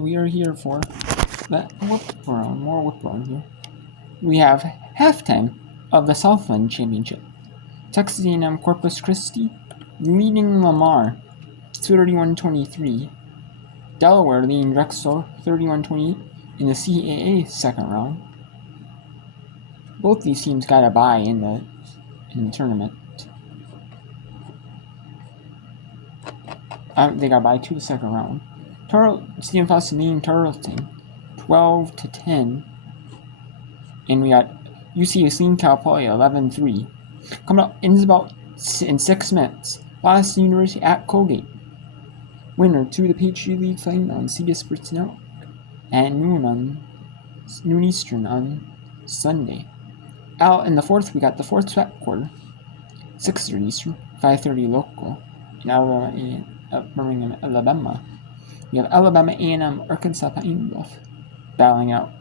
we are here for that whip around, more whip around here. We have halftime of the Southland Championship. Texas A&M Corpus Christi leading Lamar 31-23. Delaware leading Drexel 31-28 in the CAA second round. Both these teams got a bye in the tournament. They got a bye to the second round. Stephen Foster leading Tarleton 12-10. And we got UCS leading Cal Poly 11-3. Coming up in 6 minutes. Boston University at Colgate. Winner to the Patriot League fighting on CBS Sports Network at noon Eastern on Sunday. Out in the fourth, we got the fourth sweat quarter. 6:30 Eastern, 5:30 local in Birmingham, Alabama. We have Alabama A&M, Arkansas Pine Bluff battling out.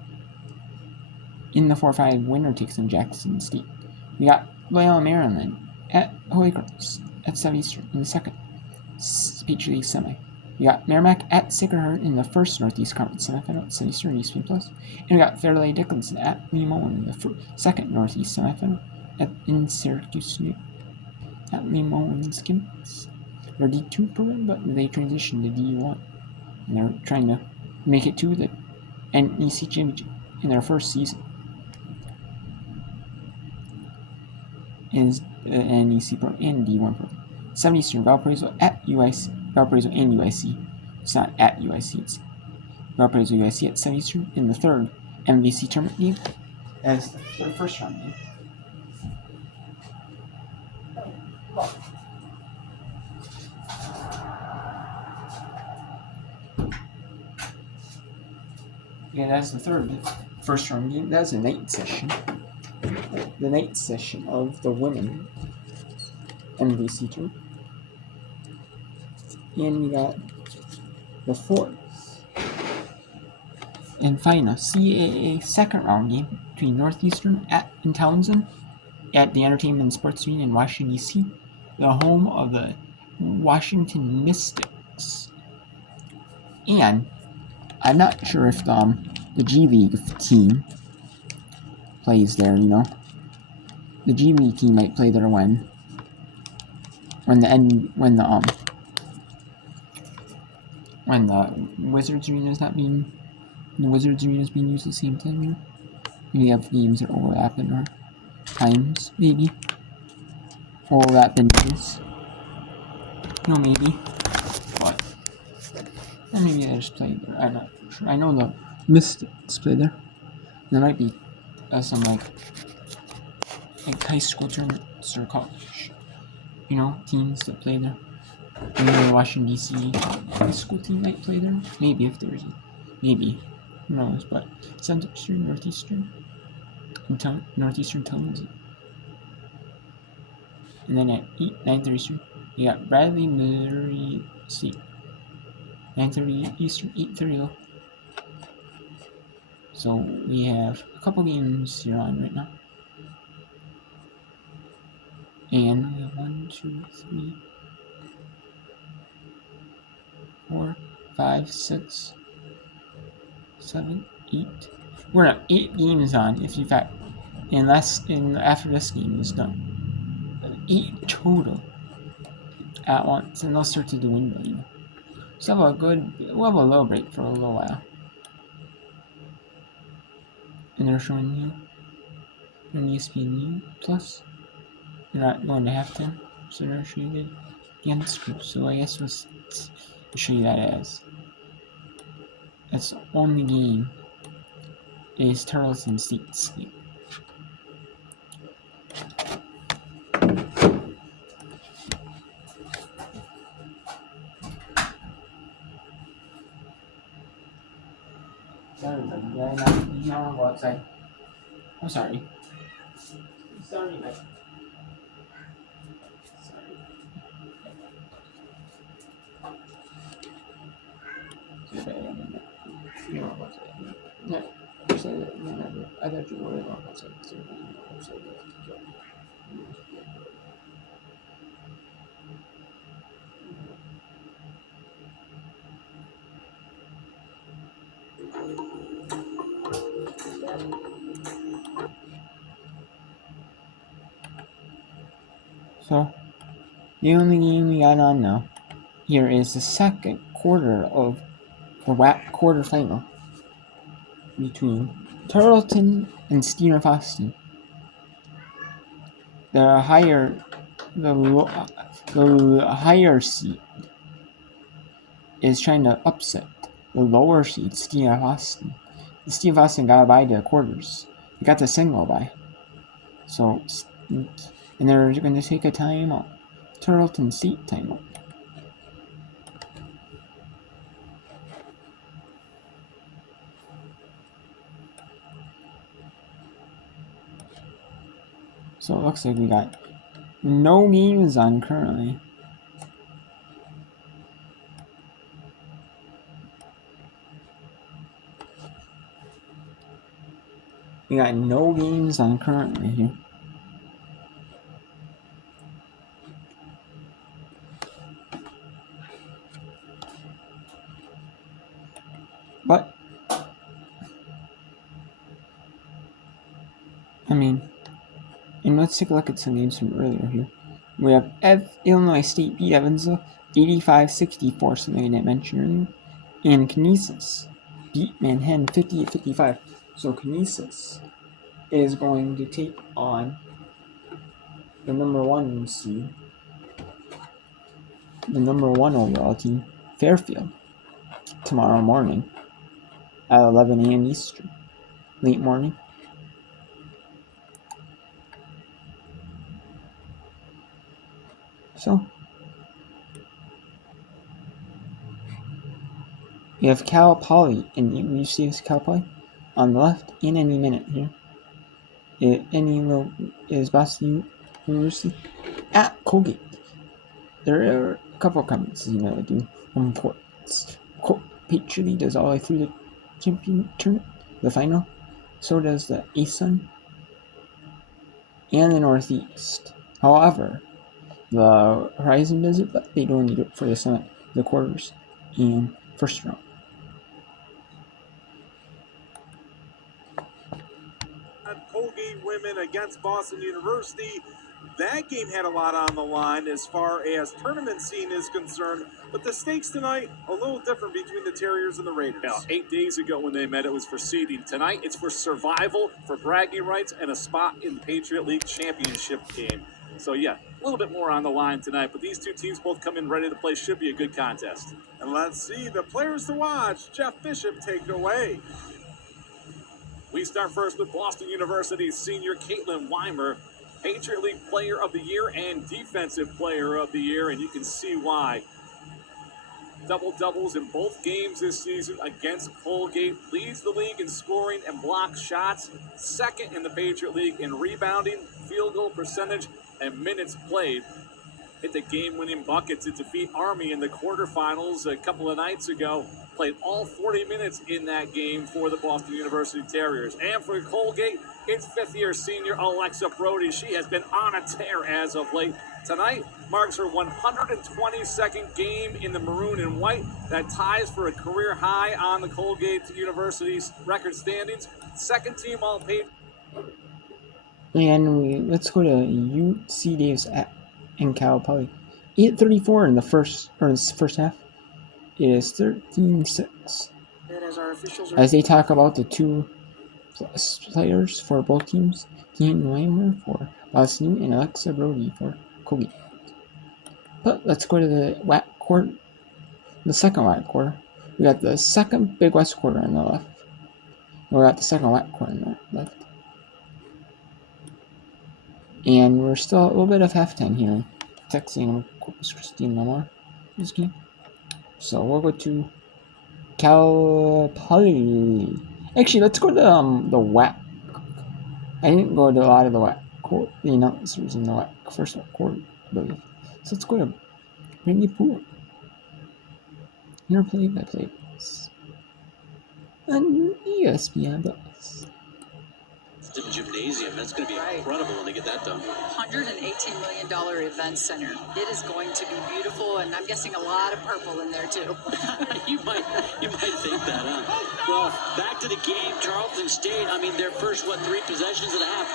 In the 4-5, winner takes in Jackson State. We got Loyola Maryland at Holy Cross at 7 Eastern in the second Patriot League semi. We got Merrimack at Sacred Heart in the first Northeast Conference semifinal at 7 Eastern East Plus. And we got Fairleigh Dickinson at Limon in the second Northeast semifinal in Syracuse, New York. At Limon Skins. They're D2 program, but they transitioned to D1. And they're trying to make it to the NEC Championship in their first season. Is NEC program and D1 program. 7 Eastern, Valparaiso at UIC. Valparaiso and UIC. It's not at UIC, it's Valparaiso UIC at 7 Eastern in the third MVC tournament game as their first round game. Yeah, that's the first round game. That's the night session. The night session of the women MVC tour. And we got the fourth and final CAA second round game between Northeastern in Townsend at the Entertainment and Sports Arena in Washington, D.C., the home of the Washington Mystics. And I'm not sure if the G League team plays there, The G League team might play there when the Wizards Arena is being used at the same time. Maybe have games that overlap in our times, maybe. Overlap in days. Maybe. But maybe I just play there. I'm not sure. I know the Mystics play there. There might be some like high school tournaments or college, teams that play there. Maybe the Washington D.C. high school team might play there. Maybe if there's maybe, who knows? But Central Eastern, Northeastern, and Northeastern Townsend. And then at 9:30 Eastern, you got Bradley Missouri State. 9:30 Eastern, 8:30 local. So we have a couple games here on right now. And we have 1, 2, 3, 4, 5, 6, 7, 8. We're gonna have 8 games on after this game is done. 8 total at once, and they'll start to do window, So we'll have a little break for a little while. And they're showing you on ESPN Plus. They're not going to halftime, so they're showing you against group. So I guess we'll show you that as that's the only game is Tarleton State's game. Sorry, buddy. Did I not go outside? I'm sorry. Sorry, buddy. Sorry. You don't go outside. No. I thought you were going outside. So, the only game we got on now here is the second quarter of the WAC quarterfinal between Tarleton and Stephen Foston. The higher seed is trying to upset the lower seed, Stephen Foston. Stephen Foston got by the quarters. They got the single by. So, and they're going to take a timeout. Tarleton State timeout. So it looks like we got no games on currently. We got no games on currently here. But, I mean, and let's take a look at some games from earlier here. We have Illinois State beat Evansville 85-64, something I didn't mention earlier. And Canisius beat Manhattan 58-55. So Canisius is going to take on the number 1 seed, the number 1 overall team, Fairfield, tomorrow morning at 11 a.m. Eastern, late morning. So, we have Cal Poly, and you see this Cal Poly on the left in any minute here. Is Boston University at Colgate. There are a couple of comments, I do. Importance. Patriot League does all the way through the champion tournament, the final. So does the ASUN and the Northeast. However, the Horizon does it, but they don't need it for the summit, the quarters, and first round. Colgate women against Boston University. That game had a lot on the line as far as tournament scene is concerned, but the stakes tonight a little different between the Terriers and the Raiders. Yeah, 8 days ago when they met, it was for seeding. Tonight, it's for survival, for bragging rights, and a spot in the Patriot League championship game. So yeah, a little bit more on the line tonight, but these two teams both come in ready to play. Should be a good contest. And let's see the players to watch. Jeff Bishop, take it away. We start first with Boston University's senior Caitlin Weimer, Patriot League Player of the Year and Defensive Player of the Year, and you can see why. Double-doubles in both games this season against Colgate. Leads the league in scoring and block shots. Second in the Patriot League in rebounding, field goal percentage, and minutes played. Hit the game-winning bucket to defeat Army in the quarterfinals a couple of nights ago. Played all 40 minutes in that game for the Boston University Terriers. And for Colgate, it's fifth-year senior Alexa Brody. She has been on a tear as of late. Tonight marks her 122nd game in the maroon and white. That ties for a career high on the Colgate University's record standings. Second team all-paid. And let's go to UC Davis in Cal Poly. 8:34 in the first half. It is 13-6. As they talk about the two players for both teams, Dean Weimer for Boston and Alexa Brody for Colgate. But let's go to the WAC quarter, the second WAC quarter. We got the second Big West quarter on the left. We got the second WAC quarter on the left. And we're still a little bit of halftime here. Texas A&M Christine Lamar this game. So we'll go to Cal Poly. Actually, let's go to the WAC. I didn't go to a lot of the WAC quarter, the announcers in the WAC first WAC quarter, I believe. So let's go to Randy Poole. Here play-by-play on ESPN Plus. Gymnasium. That's going to be incredible when they get that done. $118 million event center. It is going to be beautiful, and I'm guessing a lot of purple in there too. you might think that, huh? Well, back to the game, Tarleton State, I mean, their first, 3 possessions of the half,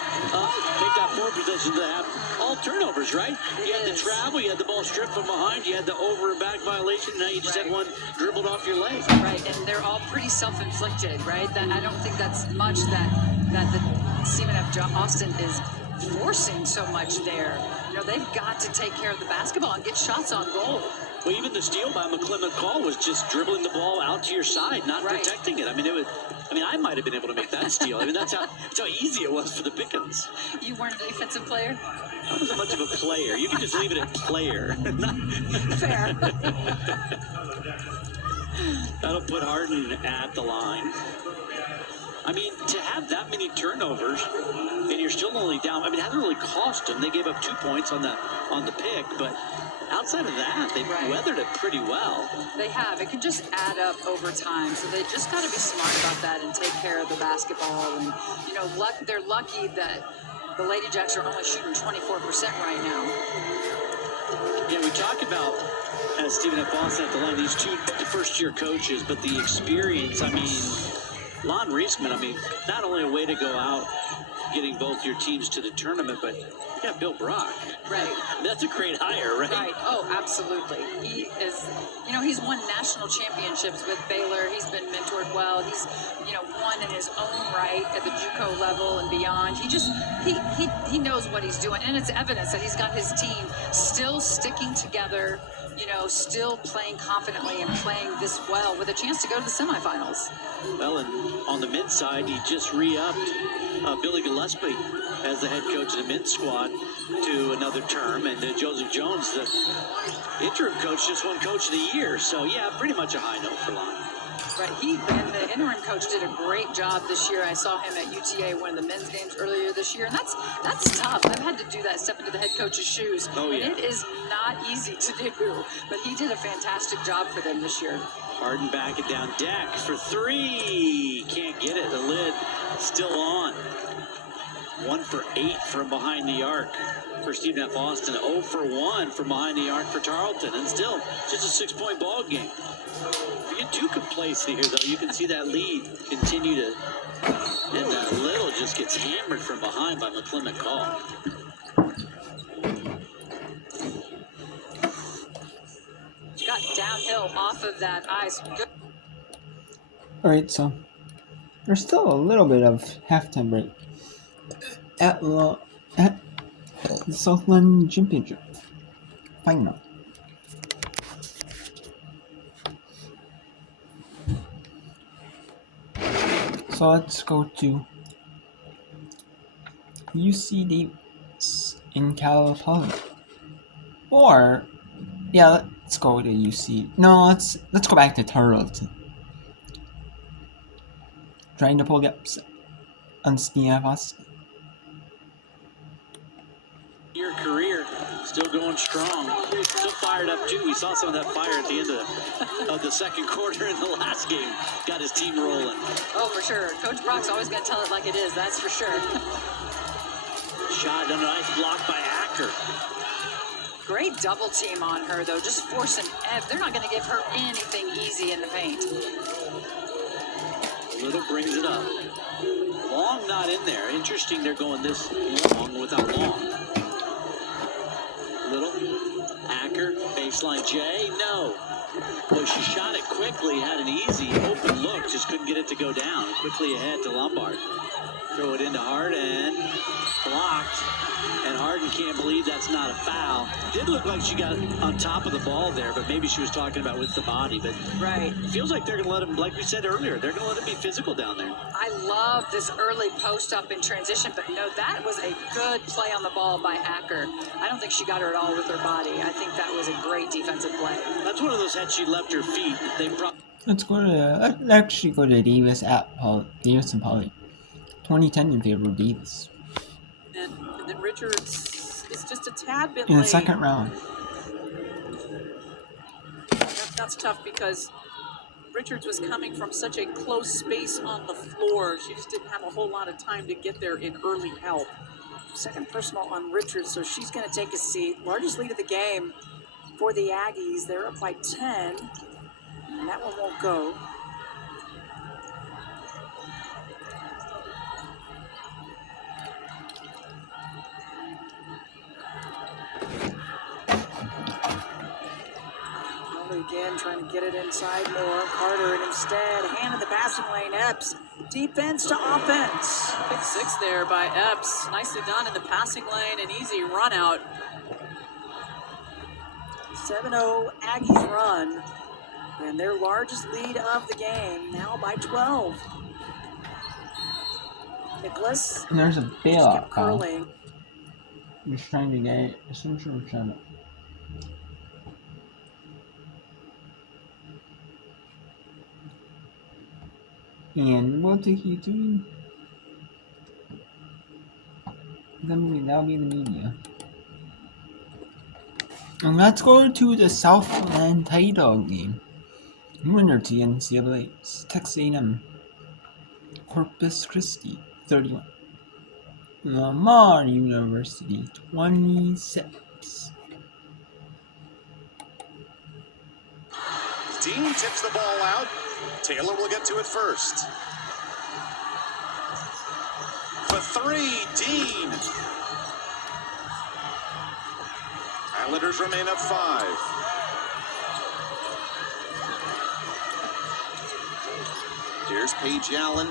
make that 4 possessions of the half, all turnovers, right? You had the travel, you had the ball stripped from behind, you had the over and back violation, now you just had one dribbled off your leg. Right, and they're all pretty self-inflicted, right? That I don't think that's much that the Stephen F. Austin is forcing so much there. You know, they've got to take care of the basketball and get shots on goal. Well, even the steal by McClement Call was just dribbling the ball out to your side, not protecting it. I mean, I might have been able to make that steal. I mean, that's how easy it was for the Pickens. You weren't a defensive player? I wasn't much of a player. You can just leave it at player. Fair. That'll put Harden at the line. I mean, to have that many turnovers and you're still only down, I mean, it hasn't really cost them. They gave up 2 points on the pick, but outside of that, they've weathered it pretty well. They have. It can just add up over time. So they just got to be smart about that and take care of the basketball. And, you know, they're lucky that the Lady Jacks are only shooting 24% right now. Yeah, we talk about Stephen F. Austin at the line, these 2 first-year coaches, but the experience, I mean, Lon Reisman, I mean, not only a way to go out getting both your teams to the tournament, but you got Bill Brock. Right. That's a great hire, right? Right. Oh, absolutely. He is, you know, he's won national championships with Baylor. He's been mentored well. He's, you know, won in his own right at the JUCO level and beyond. He just, he knows what he's doing. And it's evidence that he's got his team still sticking together, you know, still playing confidently and playing this well with a chance to go to the semifinals. Well, and on the men's side, he just re-upped Billy Gillespie as the head coach of the men's squad to another term, and Joseph Jones, the interim coach, just won Coach of the Year. So, yeah, pretty much a high note for Lon. Right, he and the interim coach did a great job this year. I saw him at UTA one of the men's games earlier this year, and that's tough. I've had to do that, step into the head coach's shoes. Oh, yeah. And it is not easy to do, but he did a fantastic job for them this year. Harden back it down deck for 3. Can't get it. The lid still on. 1 for 8 from behind the arc for Stephen F. Austin. 0 for 1 from behind the arc for Tarleton. And still, just a 6-point ball game. If you get too complacent here, though, you can see that lead continue to... And that Little just gets hammered from behind by McClement Call. She got downhill off of that ice. Good. Alright, so there's still a little bit of halftime break at the Southland Championship final. So let's go to UC Davis in Cal Poly. Or yeah, let's go to UC. No, let's go back to Tarleton. Trying to pull the upset on Stephen F. Austin. Your career still going strong, still fired up too. We saw some of that fire at the end of the second quarter in the last game. Got his team rolling. Oh, for sure. Coach Brock's always going to tell it like it is. That's for sure. Shot on a nice block by Acker. Great double team on her, though. Just forcing. They're not going to give her anything easy in the paint. Little brings it up. Long not in there. Interesting they're going this long without Long. Little. Acker. Baseline J. No. Boy, she shot it quickly. Had an easy open look. Just couldn't get it to go down. Quickly ahead to Lombard. Throw it into Harden. Blocked. And Harden can't believe that's not a foul. Did look like she got on top of the ball there, but maybe she was talking about with the body. But right. It feels like they're going to let him, like we said earlier, they're going to let him be physical down there. I love this early post-up in transition, but no, that was a good play on the ball by Acker. I don't think she got her at all with her body. I think that was a great defensive play. That's one of those had she left her feet. Let's actually go to Davis at Davis and Poly. 2010 in favor of Davis. And then Richards is just a tad bit in the late. second round. That's tough because Richards was coming from such a close space on the floor. She just didn't have a whole lot of time to get there in early help. Second personal on Richards, so she's going to take a seat. Largest lead of the game for the Aggies. They're up by 10, and that one won't go. again, trying to get it inside more. Carter, and instead, hand in the passing lane. Epps, defense to offense. Pick 6 there by Epps. Nicely done in the passing lane, an easy run out. 7-0 Aggies run, and their largest lead of the game, now by 12. Nicholas And there's a just bailout kept call. curling. Just trying to get it. Some sort of channel. And we'll take you to. That'll be the media. And let's go to the Southland title game. Winner to NCAA, Texas A&M, Corpus Christi, 31. Lamar University, 26. Dean tips the ball out. Taylor will get to it first. For 3, Dean. Islanders remain up 5. Here's Paige Allen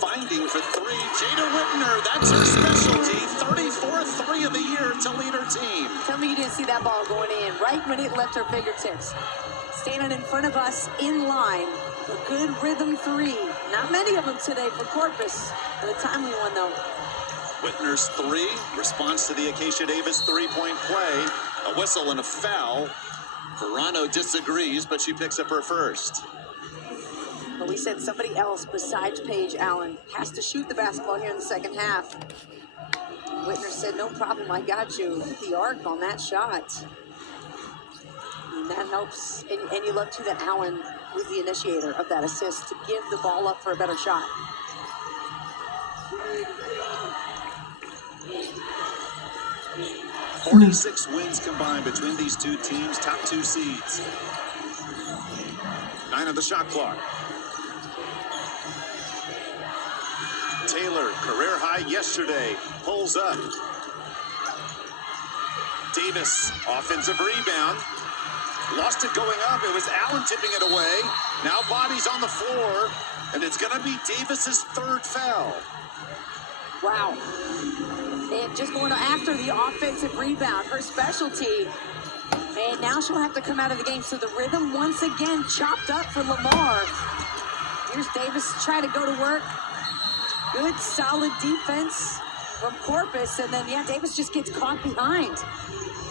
finding for 3. Jada Whitner, that's her specialty. 34th 3 of the year to lead her team. Tell me you didn't see that ball going in right when it left her fingertips. Standing in front of us in line. A good rhythm 3. Not many of them today for Corpus. But a timely one, though. Whitner's 3 responds to the Acacia Davis 3-point play. A whistle and a foul. Verano disagrees, but she picks up her first. But we said somebody else besides Paige Allen has to shoot the basketball here in the second half. Whitner said, no problem, I got you. Hit the arc on that shot. And that helps. And you love, too, that Allen was the initiator of that assist to give the ball up for a better shot. Mm. 46 wins combined between these two teams, top 2 seeds. 9 on the shot clock. Taylor, career high yesterday, pulls up. Davis, offensive rebound. Lost it going up. It was Allen tipping it away. Now bodies on the floor, and it's going to be Davis's 3rd foul. Wow. And just going after the offensive rebound, her specialty. And now she'll have to come out of the game. So the rhythm once again chopped up for Lamar. Here's Davis trying to go to work. Good, solid defense from Corpus. And then, yeah, Davis just gets caught behind.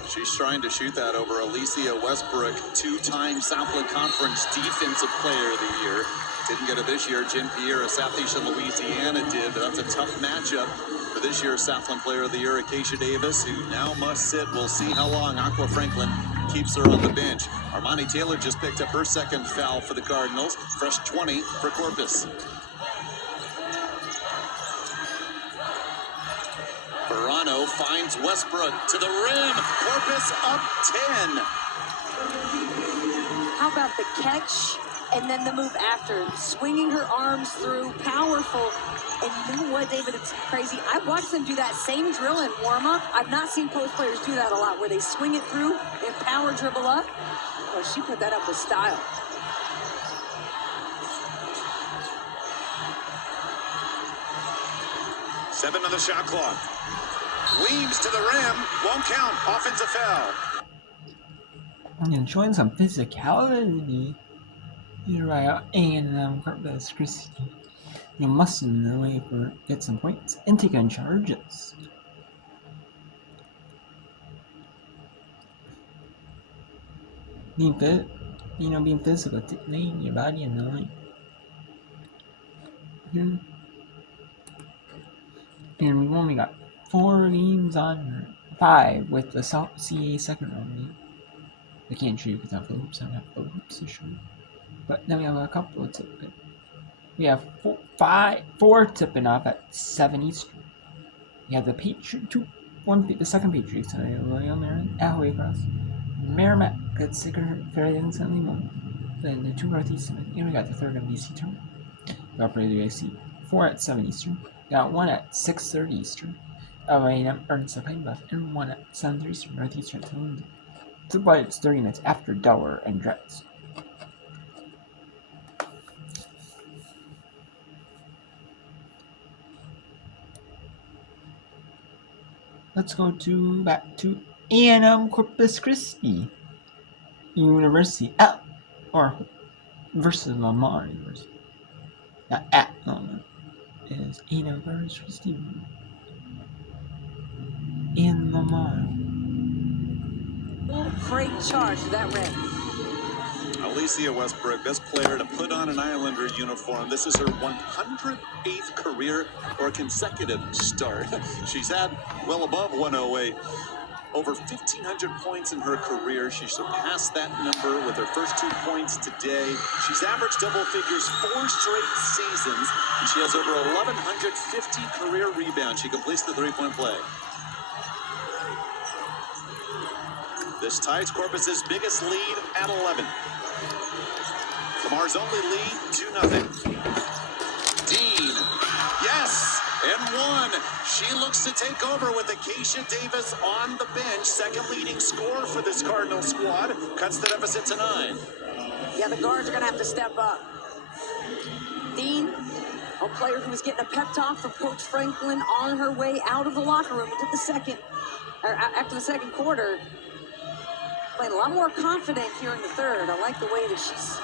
She's trying to shoot that over Alicia Westbrook, 2-time Southland Conference Defensive Player of the Year. Didn't get it this year. Jen Pierre of Southeastern Louisiana did, but that's a tough matchup for this year's Southland Player of the Year, Acacia Davis, who now must sit. We'll see how long Aqua Franklin keeps her on the bench. Armani Taylor just picked up her 2nd foul for the Cardinals. Fresh 20 for Corpus. Verano finds Westbrook to the rim. Corpus up 10. How about the catch and then the move after? Swinging her arms through, powerful. And you know what, David, it's crazy. I watched them do that same drill in warm-up. I've not seen post players do that a lot, where they swing it through and power dribble up. Well, she put that up with style. Seven on the shot clock. Weaves to the rim. Won't count. Offensive foul. And showing some physicality. You're right. And Corpus Christi. You must in the way for get some points and take on charges. Being fit, being physical, laying your body in the line. And we've only got 4 games on 5 with the CA second round game. I can't shoot because I have the hoops. I don't have the hoops to shoot. But then we have a couple of tipping. We have 4 tipping off at 7 Eastern. We have the the second Patriots tonight. William Marin at Holy Cross. Merrimack at Sicker Fairhaven Sunday morning. Then the 2 Northeastern. And we got the 3rd MDC tournament. We got the AC. 4 at 7 Eastern. We got 1 at 6:30 Eastern. A&M Ernst of Pine Bluff. And 1 at 7:30 Eastern. Northeastern. But it's 30 minutes after Delaware and Dretz. let's go back to A&M Corpus Christi University versus Lamar University. Not at Lamar. It is A&M Corpus Christi and Lamar. Freight charge to that rim. Alicia Westbrook, best player to put on an Islander uniform. This is her 108th career or consecutive start. She's had well above 108. Over 1,500 points in her career. She surpassed that number with her first 2 points today. She's averaged double figures 4 straight seasons, and she has over 1,150 career rebounds. She completes the three-point play. This ties Corpus's biggest lead at 11. Lamar's only lead, 2-0. Dean, yes, and one. She looks to take over with Acacia Davis on the bench. Second leading scorer for this Cardinal squad. Cuts the deficit to 9. Yeah, the guards are going to have to step up. Dean, a player who was getting a pep talk from Coach Franklin on her way out of the locker room after the second quarter. Playing a lot more confident here in the third. I like the way that she's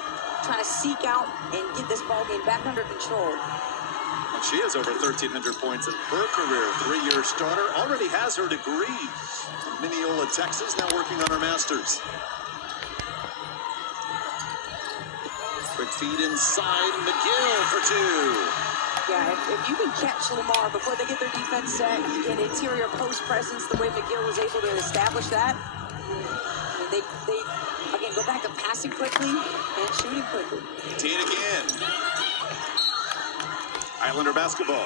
trying to seek out and get this ball game back under control. And she has over 1,300 points in her career. 3-year starter, already has her degree in Mineola, Texas, now working on her master's. Quick feed inside, McGill for 2. Yeah, if you can catch Lamar before they get their defense set and interior post presence, the way McGill was able to establish that, I mean, they again go back to passing quickly and shooting quickly. Dean again. Islander basketball.